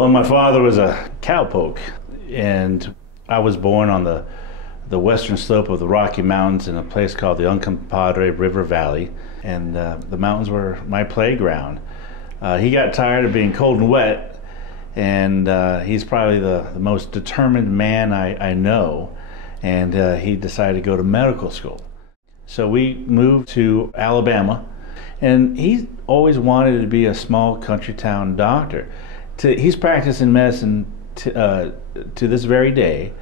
Well, my father was a cowpoke, and I was born on the western slope of the Rocky Mountains in a place called the Uncompahgre River Valley, and the mountains were my playground. He got tired of being cold and wet, and he's probably the most determined man I know, and he decided to go to medical school. So we moved to Alabama, and he always wanted to be a small country town doctor. He's practicing medicine to this very day.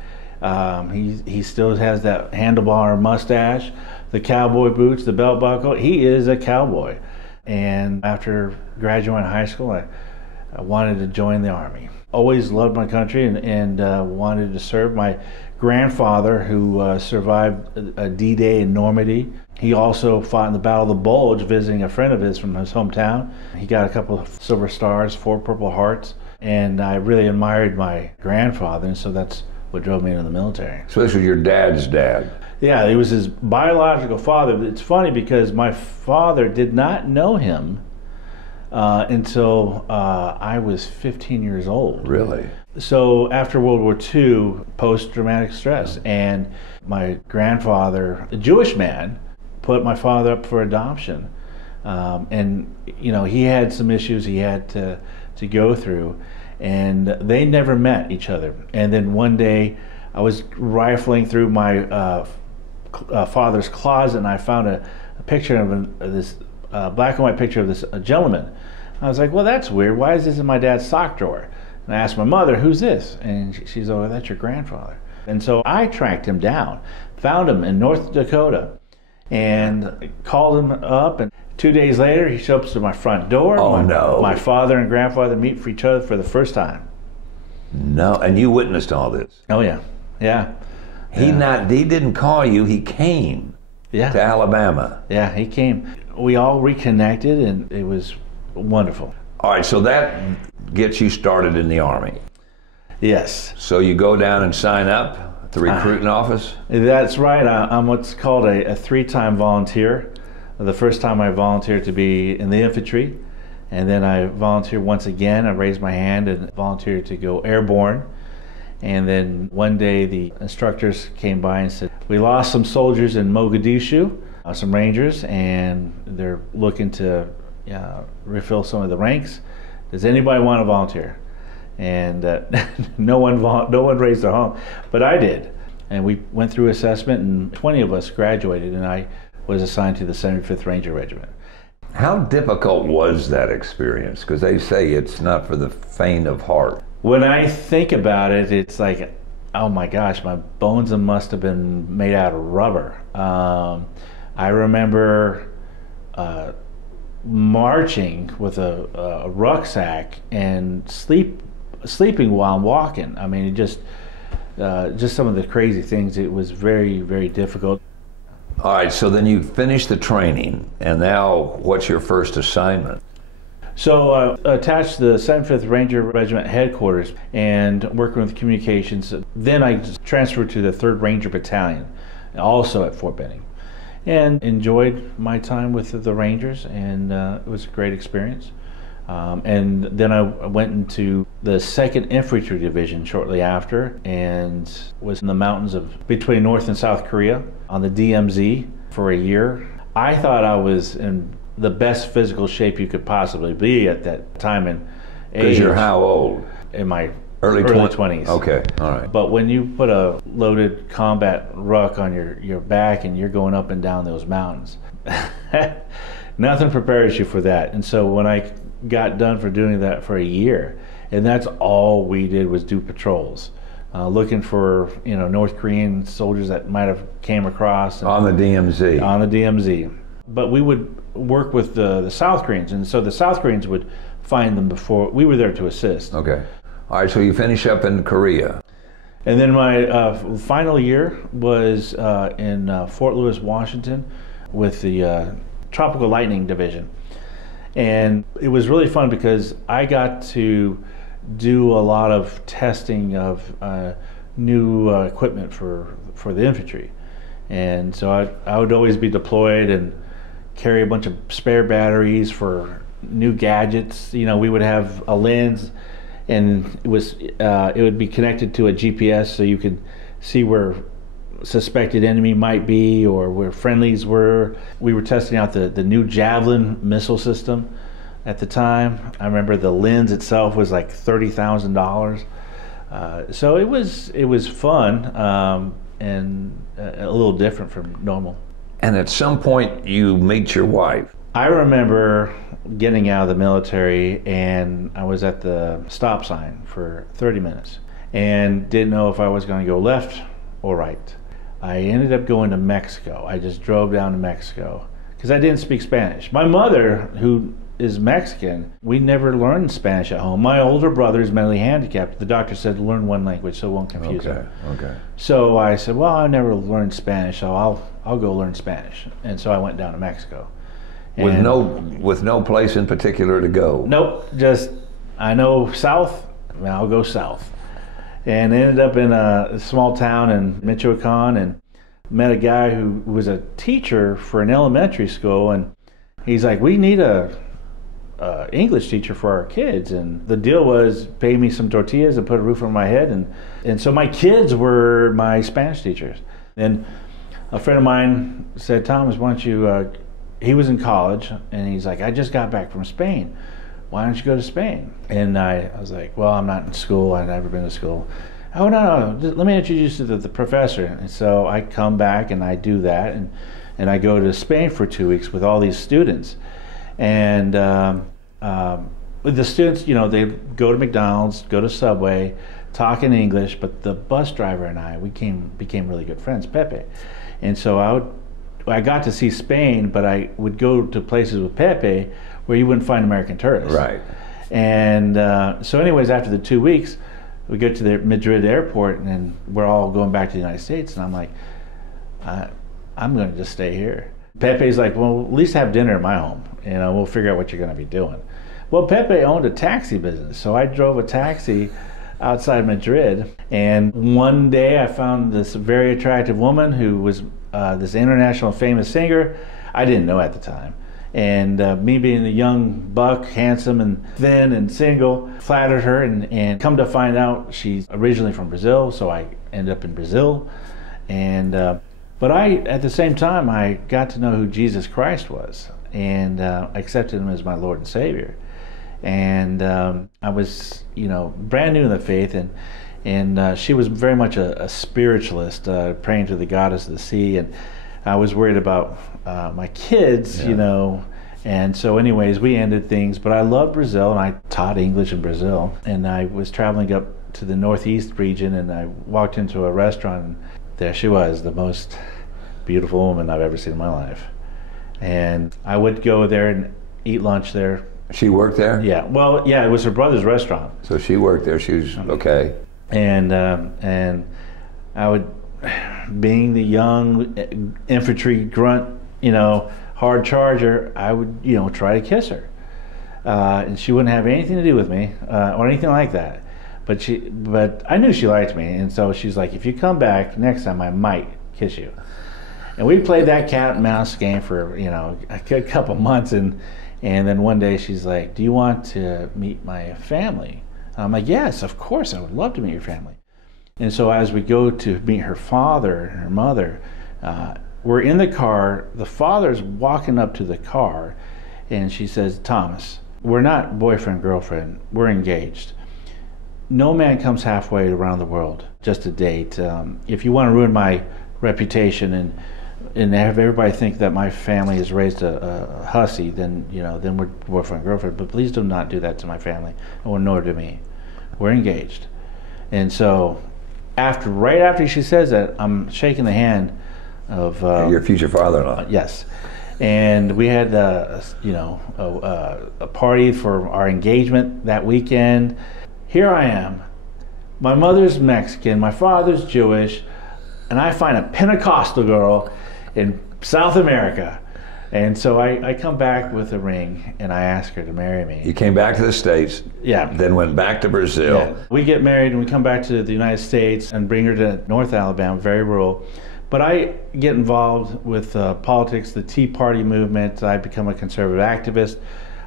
He still has that handlebar mustache, the cowboy boots, the belt buckle. He is a cowboy. And after graduating high school, I wanted to join the Army. Always loved my country and wanted to serve. My grandfather, who survived a D-Day in Normandy, he also fought in the Battle of the Bulge, visiting a friend of his from his hometown. He got a couple of Silver Stars, 4 Purple Hearts, and I really admired my grandfather, and so that's what drove me into the military. So this was your dad's dad? Yeah, he was his biological father. It's funny because my father did not know him until I was 15 years old. Really? So after World War II, post-traumatic stress, and my grandfather, a Jewish man, put my father up for adoption. And, you know, he had some issues he had to go through, and they never met each other. And then one day I was rifling through my father's closet, and I found a picture of this black and white picture of this gentleman. I was like, well, that's weird. Why is this in my dad's sock drawer? And I asked my mother, who's this? And she's, oh, that's your grandfather. And so I tracked him down, found him in North Dakota, and called him up. And 2 days later, he shows up to my front door. Oh, no. My father and grandfather meet for each other for the first time. No, and you witnessed all this? Oh, yeah. Yeah. He didn't call you, he came to Alabama. Yeah, he came. We all reconnected, and it was wonderful. All right, so that gets you started in the Army. Yes. So you go down and sign up at the recruiting office? That's right. I'm what's called a 3-time volunteer. The first time I volunteered to be in the infantry, and then I volunteered once again. I raised my hand and volunteered to go airborne. And then one day the instructors came by and said, we lost some soldiers in Mogadishu, some Rangers, and they're looking to refill some of the ranks. Does anybody want to volunteer? And no one raised their hand, but I did. And we went through assessment, and 20 of us graduated, and I was assigned to the 75th Ranger Regiment. How difficult was that experience? Because they say it's not for the faint of heart. When I think about it, it's like, oh my gosh, my bones must have been made out of rubber. I remember marching with a rucksack and sleeping while I'm walking. I mean, just some of the crazy things. It was very, very difficult. All right, so then you finished the training, and now what's your first assignment? So attached to the 75th Ranger Regiment headquarters and working with communications. Then I transferred to the 3rd Ranger Battalion, also at Fort Benning, and enjoyed my time with the Rangers, and it was a great experience. And then I went into the 2nd Infantry Division shortly after, and was in the mountains between North and South Korea on the DMZ for a year. I thought I was in the best physical shape you could possibly be at that time and age. Because you're how old? In my early 20s. Okay, all right. But when you put a loaded combat ruck on your back and you're going up and down those mountains, nothing prepares you for that. And so when I got done for doing that for a year, and that's all we did was do patrols, looking for North Korean soldiers that might have came across. On the DMZ. On the DMZ. But we would work with the South Koreans, and so the South Koreans would find them before we were there to assist. Okay. All right, so you finish up in Korea. And then my final year was in Fort Lewis, Washington, with the Tropical Lightning Division. And it was really fun because I got to do a lot of testing of new equipment for the infantry. And so I would always be deployed and carry a bunch of spare batteries for new gadgets. We would have a lens, and it would be connected to a GPS, so you could see where suspected enemy might be or where friendlies were. We were testing out the new Javelin missile system at the time. I remember the lens itself was like $30,000. So it was fun, and a little different from normal. And at some point you meet your wife. I remember getting out of the military, and I was at the stop sign for 30 minutes and didn't know if I was going to go left or right. I ended up going to Mexico. I just drove down to Mexico because I didn't speak Spanish. My mother, who is Mexican, we never learned Spanish at home. My older brother is mentally handicapped. The doctor said learn one language so it won't confuse him. Okay. So I said, well, I never learned Spanish, so I'll go learn Spanish. And so I went down to Mexico. With no place in particular to go? Nope, just I know south, I'll go south. And ended up in a small town in Michoacan and met a guy who was a teacher for an elementary school, and he's like, we need a English teacher for our kids, and the deal was pay me some tortillas and put a roof over my head, and so my kids were my Spanish teachers. And a friend of mine said, Thomas, why don't you, he was in college, and he's like, I just got back from Spain. Why don't you go to Spain? And I was like, well, I'm not in school. I've never been to school. Oh, no. Let me introduce you to the professor. And so I come back and I do that. And I go to Spain for 2 weeks with all these students. And with the students, they go to McDonald's, go to Subway, talk in English. But the bus driver and I, we became really good friends, Pepe. And so I got to see Spain, but I would go to places with Pepe where you wouldn't find American tourists. Right. And so anyways, after the 2 weeks, we go to the Madrid airport, and we're all going back to the United States, and I'm like, I'm going to just stay here. Pepe's like, well, at least have dinner at my home. We'll figure out what you're going to be doing. Well, Pepe owned a taxi business, so I drove a taxi outside Madrid, and one day I found this very attractive woman who was this international famous singer. I didn't know at the time. And me being a young buck, handsome and thin and single, flattered her, and come to find out she's originally from Brazil, so I ended up in Brazil. And but at the same time, I got to know who Jesus Christ was, and I accepted him as my Lord and Savior. And I was, brand new in the faith, and she was very much a spiritualist, praying to the goddess of the sea, and I was worried about my kids, and so anyways, we ended things. But I loved Brazil, and I taught English in Brazil, and I was traveling up to the Northeast region, and I walked into a restaurant, and there she was, the most beautiful woman I've ever seen in my life. And I would go there and eat lunch there. She worked there? Yeah, well, yeah, it was her brother's restaurant. So she worked there, she was, okay. And I would, being the young infantry grunt, hard charger, I would, try to kiss her. And she wouldn't have anything to do with me or anything like that. But I knew she liked me, and so she's like, if you come back next time, I might kiss you. And we played that cat and mouse game for, a couple months, and then one day she's like, do you want to meet my family? And I'm like, yes, of course, I would love to meet your family. And so as we go to meet her father and her mother, we're in the car, the father's walking up to the car, and she says, Thomas, we're not boyfriend, girlfriend, we're engaged. No man comes halfway around the world just to date. If you want to ruin my reputation and have everybody think that my family has raised a hussy, then we're boyfriend, girlfriend, but please do not do that to my family, or nor to me. We're engaged. And so right after she says that, I'm shaking the hand of your future father-in-law. Yes, and we had a party for our engagement that weekend. Here I am. My mother's Mexican, my father's Jewish, and I find a Pentecostal girl in South America. And so I come back with a ring, and I ask her to marry me. You came back to the States, yeah, then went back to Brazil. Yeah. We get married, and we come back to the United States and bring her to North Alabama, very rural. But I get involved with politics, the Tea Party movement. I become a conservative activist.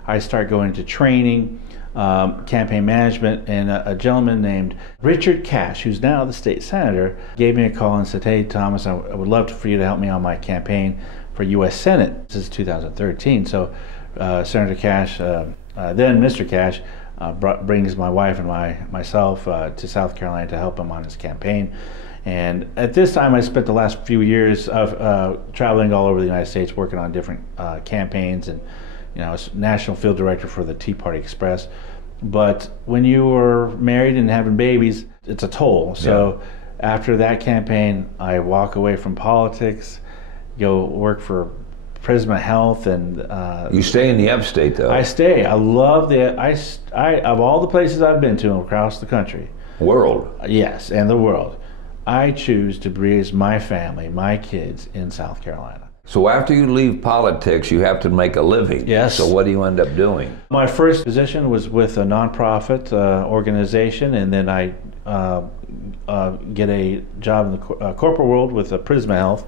I start going to training. campaign management, and a gentleman named Richard Cash, who's now the state senator, gave me a call and said, "Hey, Thomas, I would love for you to help me on my campaign for U.S. Senate." This is 2013. So Senator Cash, then Mr. Cash, brings my wife and myself to South Carolina to help him on his campaign. And at this time, I spent the last few years of traveling all over the United States, working on different campaigns, and I was national field director for the Tea Party Express. But when you are married and having babies, it's a toll. So after that campaign, I walk away from politics, go work for Prisma Health, and you stay in the upstate, though. I stay. I love of all the places I've been to across the country, world. Yes, and the world, I choose to raise my family, my kids, in South Carolina. So after you leave politics, you have to make a living. Yes. So what do you end up doing? My first position was with a nonprofit organization, and then I get a job in the corporate world with Prisma Health,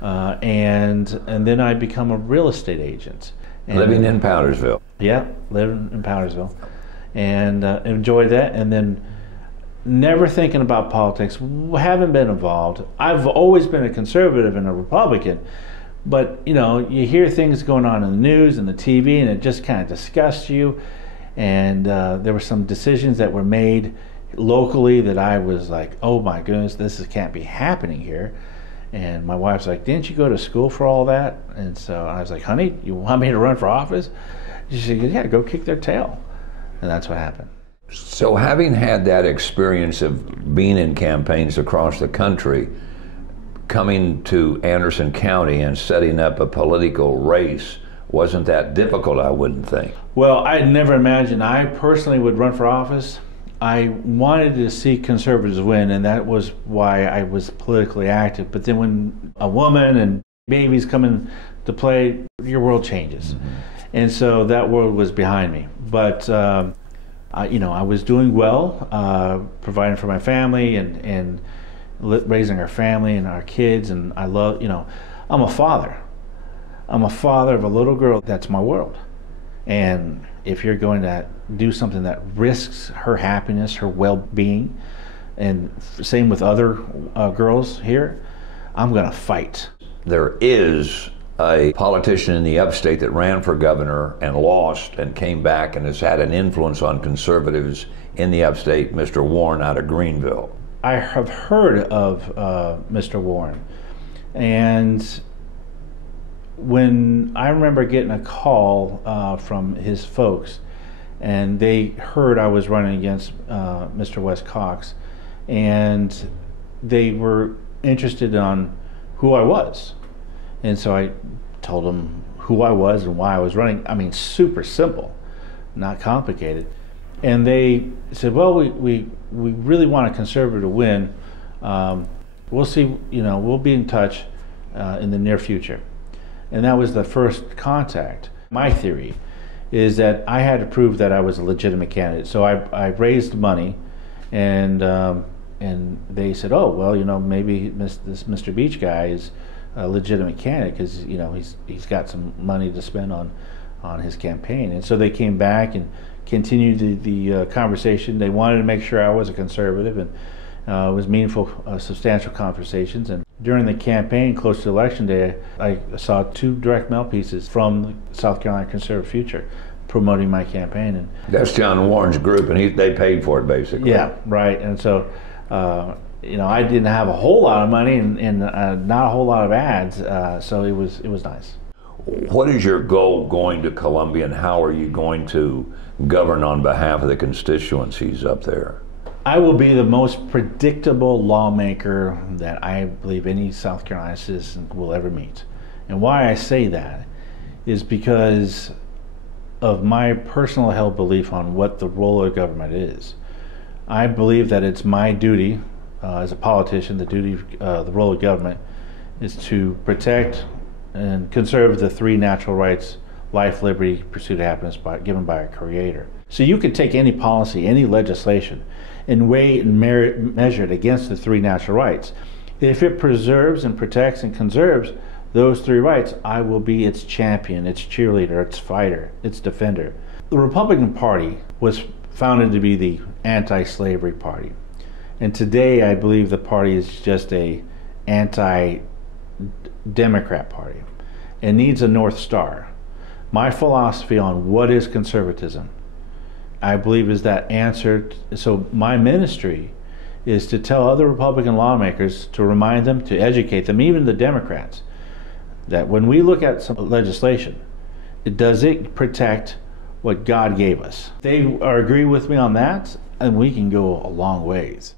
and then I become a real estate agent. Living in Powdersville. Yeah, living in Powdersville, and enjoy that. And then never thinking about politics, haven't been involved. I've always been a conservative and a Republican, but you hear things going on in the news and the TV, and it just kind of disgusts you. And there were some decisions that were made locally that I was like, oh my goodness, can't be happening here. And my wife's like, didn't you go to school for all that? And so I was like, honey, you want me to run for office? She said, yeah, go kick their tail. And that's what happened. So having had that experience of being in campaigns across the country, coming to Anderson County and setting up a political race, wasn't that difficult, I wouldn't think? Well, I never imagined I personally would run for office. I wanted to see conservatives win, and that was why I was politically active. But then when a woman and babies come into play, your world changes. Mm-hmm. And so that world was behind me. But I was doing well, providing for my family and raising our family and our kids. And I love, I'm a father. I'm a father of a little girl. That's my world. And if you're going to do something that risks her happiness, her well-being, and same with other girls here, I'm going to fight. There is a politician in the upstate that ran for governor and lost and came back and has had an influence on conservatives in the upstate, Mr. Warren out of Greenville. I have heard of Mr. Warren, and when I remember getting a call from his folks, and they heard I was running against Mr. Wes Cox, and they were interested on who I was. And so I told them who I was and why I was running. I mean, super simple, not complicated. And they said, well, we really want a conservative to win. We'll see, we'll be in touch in the near future. And that was the first contact. My theory is that I had to prove that I was a legitimate candidate. So I raised money, and they said, oh, well, maybe this Mr. Beach guy is a legitimate candidate because he's got some money to spend on his campaign. And so they came back and continued the conversation. They wanted to make sure I was a conservative, and it was meaningful, substantial conversations. And during the campaign, close to Election Day, I saw 2 direct mail pieces from the South Carolina Conservative Future promoting my campaign. And that's John Warren's group, and they paid for it, basically. Yeah, right. And so I didn't have a whole lot of money and not a whole lot of ads, so it was nice. What is your goal going to Columbia, and how are you going to govern on behalf of the constituencies up there? I will be the most predictable lawmaker that I believe any South Carolina citizen will ever meet. And why I say that is because of my personal held belief on what the role of government is. I believe that it's my duty as a politician, the role of government is to protect and conserve the 3 natural rights: life, liberty, pursuit of happiness, given by our Creator. So you could take any policy, any legislation, and weigh and measure it against the 3 natural rights. If it preserves and protects and conserves those 3 rights, I will be its champion, its cheerleader, its fighter, its defender. The Republican Party was founded to be the anti-slavery party. And today I believe the party is just a anti-Democrat party. It needs a North Star. My philosophy on what is conservatism, I believe, is that answer. So my ministry is to tell other Republican lawmakers, to remind them, to educate them, even the Democrats, that when we look at some legislation, does it protect what God gave us? They agree with me on that, and we can go a long ways.